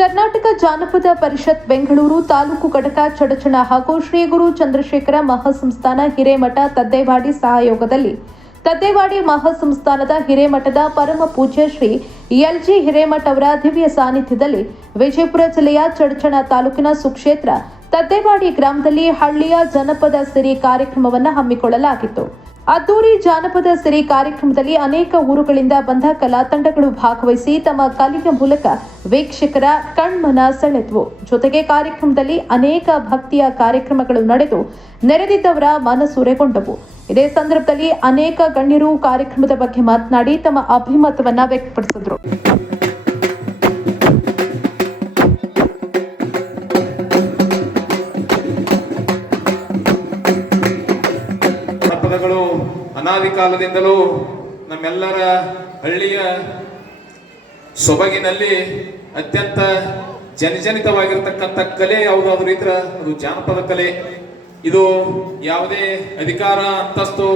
ಕರ್ನಾಟಕ ಜಾನಪದ ಪರಿಷತ್ ಬೆಂಗಳೂರು ತಾಲೂಕು ಘಟಕ ಚಡಚಣ ಹಾಗೂ ಶ್ರೀ ಗುರು ಚಂದ್ರಶೇಖರ ಮಹಾಸಂಸ್ಥಾನ ಹಿರೇಮಠ ತದ್ದೇವಾಡಿ ಸಹಯೋಗದಲ್ಲಿ ತದ್ದೇವಾಡಿ ಮಹಾಸಂಸ್ಥಾನದ ಹಿರೇಮಠದ ಪರಮ ಪೂಜ್ಯ ಶ್ರೀ ಎಲ್.ಜಿ. ಹಿರೇಮಠ ಅವರ ದಿವ್ಯ ಸಾನ್ನಿಧ್ಯದಲ್ಲಿ ವಿಜಯಪುರ ಜಿಲ್ಲೆಯ ಚಡಚಣ ತಾಲೂಕಿನ ಸುಕ್ಷೇತ್ರ ತದ್ದೇವಾಡಿ ಗ್ರಾಮದಲ್ಲಿ ಹಳ್ಳಿಯ ಜನಪದ ಸಿರಿ ಕಾರ್ಯಕ್ರಮವನ್ನು ಹಮ್ಮಿಕೊಳ್ಳಲಾಗಿತ್ತು. ಅದ್ದೂರಿ ಜಾನಪದ ಸಿರಿ ಕಾರ್ಯಕ್ರಮದಲ್ಲಿ ಅನೇಕ ಊರುಗಳಿಂದ ಬಂದ ಕಲಾ ತಂಡಗಳು ಭಾಗವಹಿಸಿ ತಮ್ಮ ಕಲೆಯ ಮೂಲಕ ವೀಕ್ಷಕರ ಕಣ್ಮನ ಸೆಳೆದವು. ಜೊತೆಗೆ ಕಾರ್ಯಕ್ರಮದಲ್ಲಿ ಅನೇಕ ಭಕ್ತಿಯ ಕಾರ್ಯಕ್ರಮಗಳು ನಡೆದು ನೆರೆದಿದ್ದವರ ಮನಸೂರೆಗೊಂಡವು. ಇದೇ ಸಂದರ್ಭದಲ್ಲಿ ಅನೇಕ ಗಣ್ಯರು ಕಾರ್ಯಕ್ರಮದ ಬಗ್ಗೆ ಮಾತನಾಡಿ ತಮ್ಮ ಅಭಿಮತವನ್ನ ವ್ಯಕ್ತಪಡಿಸಿದರು. ಅನಾದಿ ಕಾಲದಿಂದಲೂ ನಮ್ಮೆಲ್ಲರ ಹಳ್ಳಿಯ ಸೊಬಗಿನಲ್ಲಿ ಅತ್ಯಂತ ಜನಜನಿತವಾಗಿರತಕ್ಕಂಥ ಕಲೆ ಯಾವುದಾದ್ರೂ ಇದ್ರೆ ಅದು ಜಾನಪದ ಕಲೆ. ಇದು ಯಾವುದೇ ಅಧಿಕಾರ, ಅಂತಸ್ತು,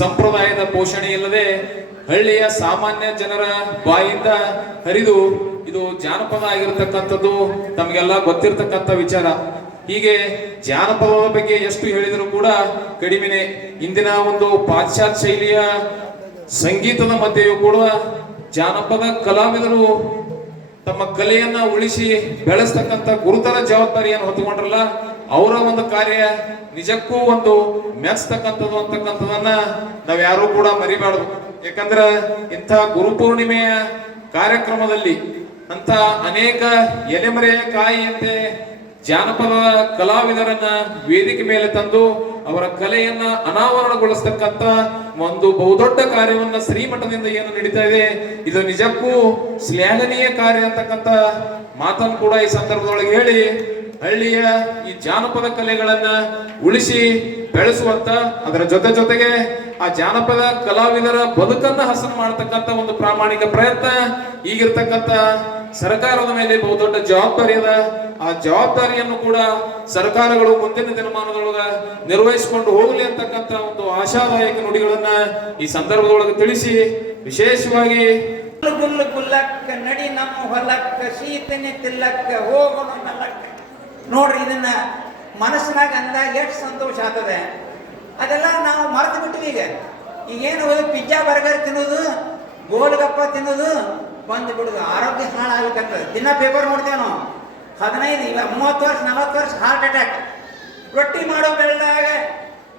ಸಂಪ್ರದಾಯದ ಪೋಷಣೆ ಇಲ್ಲದೆ ಹಳ್ಳಿಯ ಸಾಮಾನ್ಯ ಜನರ ಬಾಯಿಂದ ಹರಿದು ಇದು ಜಾನಪದ ಆಗಿರತಕ್ಕಂಥದ್ದು ತಮಗೆಲ್ಲ ಗೊತ್ತಿರತಕ್ಕಂಥ ವಿಚಾರ. ಹೀಗೆ ಜಾನಪದದ ಬಗ್ಗೆ ಎಷ್ಟು ಹೇಳಿದರೂ ಕೂಡ ಕಡಿಮೆನೆ. ಇಂದಿನ ಒಂದು ಪಾಶ್ಚಾತ್ಯ ಶೈಲಿಯ ಸಂಗೀತದ ಮಧ್ಯೆಯೂ ಕೂಡ ಜಾನಪದ ಕಲಾವಿದರು ತಮ್ಮ ಕಲೆಯನ್ನ ಉಳಿಸಿ ಬೆಳೆಸ್ತಕ್ಕಂಥ ಗುರುತರ ಜವಾಬ್ದಾರಿಯನ್ನು ಹೊತ್ತುಕೊಂಡ್ರಲ್ಲ, ಅವರ ಒಂದು ಕಾರ್ಯ ನಿಜಕ್ಕೂ ಒಂದು ಮೆಚ್ಚತಕ್ಕಂಥದ್ದು ಅಂತಕ್ಕಂಥದನ್ನ ನಾವ್ಯಾರೂ ಕೂಡ ಮರಿಬಾರ್ದು. ಯಾಕಂದ್ರೆ ಇಂಥ ಗುರುಪೂರ್ಣಿಮೆಯ ಕಾರ್ಯಕ್ರಮದಲ್ಲಿ ಅಂತ ಅನೇಕ ಎಲೆಮರೆಯ ಕಾಯಿಯಂತೆ ಜಾನಪದ ಕಲಾವಿದರನ್ನ ವೇದಿಕೆ ಮೇಲೆ ತಂದು ಅವರ ಕಲೆಯನ್ನ ಅನಾವರಣಗೊಳಿಸ್ತಕ್ಕಂಥ ಒಂದು ಬಹುದೊಡ್ಡ ಕಾರ್ಯವನ್ನ ಶ್ರೀಮಠದಿಂದ ಏನು ನಡೀತಾ ಇದೆ, ಇದು ನಿಜಕ್ಕೂ ಶ್ಲಾಘನೀಯ ಕಾರ್ಯ ಅಂತಕ್ಕಂಥ ಮಾತನ್ನು ಕೂಡ ಈ ಸಂದರ್ಭದೊಳಗೆ ಹೇಳಿ, ಹಳ್ಳಿಯ ಈ ಜಾನಪದ ಕಲೆಗಳನ್ನ ಉಳಿಸಿ ಬೆಳೆಸುವಂತ, ಅದರ ಜೊತೆಗೆ ಆ ಜಾನಪದ ಕಲಾವಿದರ ಬದುಕನ್ನ ಹಸನು ಮಾಡತಕ್ಕಂಥ ಒಂದು ಪ್ರಾಮಾಣಿಕ ಪ್ರಯತ್ನ ಈಗಿರ್ತಕ್ಕಂಥ ಸರ್ಕಾರದ ಮೇಲೆ ಬಹುದೊಡ್ಡ ಜವಾಬ್ದಾರಿ ಅದ. ಆ ಜವಾಬ್ದಾರಿಯನ್ನು ಕೂಡ ಸರ್ಕಾರಗಳು ಮುಂದಿನ ದಿನಮಾನದೊಳಗ ನಿರ್ವಹಿಸಿಕೊಂಡು ಹೋಗಲಿ ಅಂತಕ್ಕಂಥ ಒಂದು ಆಶಾದಾಯಕ ನುಡಿಗಳನ್ನ ಈ ಸಂದರ್ಭದೊಳಗೆ ತಿಳಿಸಿ, ವಿಶೇಷವಾಗಿ ಗುಲ್ಲಕ್ಕ ನಡಿ ನಮ್ಮ ಹೊಲಕ್ಕ ಶೀತನೆ ತಿಲ್ಲಕ್ಕ ಹೋಗೋಣ ನಲ್ಲಕ್ಕ ನೋಡ್ರಿ, ಇದನ್ನ ಮನಸ್ಸಿನಾಗ ಅಂದಾಗ ಎಷ್ಟು ಸಂತೋಷ ಆಗ್ತದೆ. ಅದೆಲ್ಲ ನಾವು ಮರೆತು ಬಿಟ್ಟಿವಿ. ಈಗೇನು ಪಿಜ್ಜಾ ಬರ್ಗರ್ ತಿನ್ನೋದು, ಗೋಲ್ಗಪ್ಪ ತಿನ್ನೋದು ಬಂದು ಬಿಡುದು, ಆರೋಗ್ಯ ಹಾಳಾಗಬೇಕಂತದೆ. ದಿನ ಪೇಪರ್ ನೋಡ್ತೇವೆ ನಾವು, 15 ಇಲ್ಲ 30 ವರ್ಷ 40 ವರ್ಷ ಹಾರ್ಟ್ ಅಟ್ಯಾಕ್. ರೊಟ್ಟಿ ಮಾಡೋ ಬೆಳ್ಳಾಗ,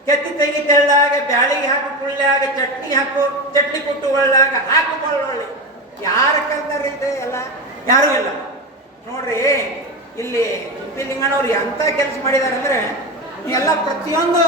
ಕೆತ್ತಿ ತೆಗಿ ತೆಳ್ಳಾಗ, ಬ್ಯಾಳಿಗೆ ಹಾಕಿ ಕುಳ್ಳಾಗ, ಚಟ್ನಿ ಕುಟ್ಟು ಒಳ್ಳಾಗ ಹಾಕಿಕೊಳ್ಳೊಳ್ಳಿ. ಯಾರ ಕಲ್ತಾರ ಎಲ್ಲ? ಯಾರೂ ಇಲ್ಲ ನೋಡ್ರಿ. ಇಲ್ಲಿ ಲಿಂಗಣ್ಣವ್ರು ಎಂತ ಕೆಲಸ ಮಾಡಿದಾರೆ ಅಂದ್ರೆ ಎಲ್ಲ ಪ್ರತಿಯೊಂದು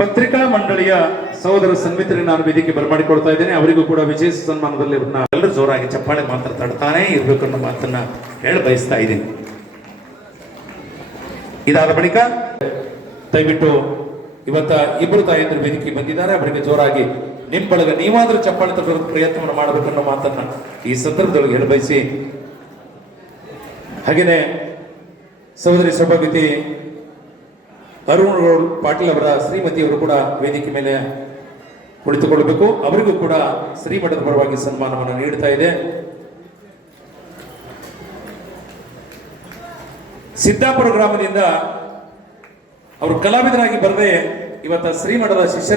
ಪತ್ರಿಕಾ ಮಂಡಳಿಯ ಸಹೋದರ ಸಂಮಿತರಿಗೆ ನಾನು ವೇದಿಕೆ ಬರಮಾಡಿಕೊಡ್ತಾ ಇದ್ದೇನೆ. ಅವರಿಗೂ ಕೂಡ ವಿಶೇಷ ಸನ್ಮಾನದಲ್ಲಿ ಎಲ್ಲರೂ ಜೋರಾಗಿ ಚಪ್ಪಾಳೆ ಮಾತಾಡ್ತಾನೆ ಇರಬೇಕು ಅನ್ನೋ ಮಾತನ್ನ ಹೇಳ ಬಯಸ್ತಾ ಇದ್ದೀನಿ. ಇದಾದ ಬಳಿಕ ದಯವಿಟ್ಟು ಇವತ್ತ ಇಬ್ಬರು ತಾಯಂದ್ರ ವೇದಿಕೆ ಬಂದಿದ್ದಾರೆ, ಅವರಿಗೆ ಜೋರಾಗಿ ನಿಮ್ಮ ಬಳಗ ನೀವಾದ್ರೂ ಚಪ್ಪಾಳೆ ತಗೊಳ್ಳೋ ಪ್ರಯತ್ನವನ್ನು ಮಾಡಬೇಕನ್ನೋ ಮಾತನ್ನ ಈ ಸಂದರ್ಭದೊಳಗೆ ಹೇಳ ಬಯಸಿ, ಹಾಗೇನೆ ಸಹೋದರಿ ಸಭಾಪತಿ ಅರುಣ್ ಪಾಟೀಲ್ ಅವರ ಶ್ರೀಮತಿಯವರು ಕೂಡ ವೇದಿಕೆ ಮೇಲೆ ಕುಳಿತುಕೊಳ್ಳಬೇಕು. ಅವರಿಗೂ ಕೂಡ ಶ್ರೀಮಠದ ಪರವಾಗಿ ಸನ್ಮಾನವನ್ನು ನೀಡ್ತಾ ಇದೆ. ಸಿದ್ದಾಪುರ ಗ್ರಾಮದಿಂದ ಅವರು ಕಲಾವಿದರಾಗಿ ಬರದೆ ಇವತ್ತ ಶ್ರೀಮಠದ ಶಿಷ್ಯರ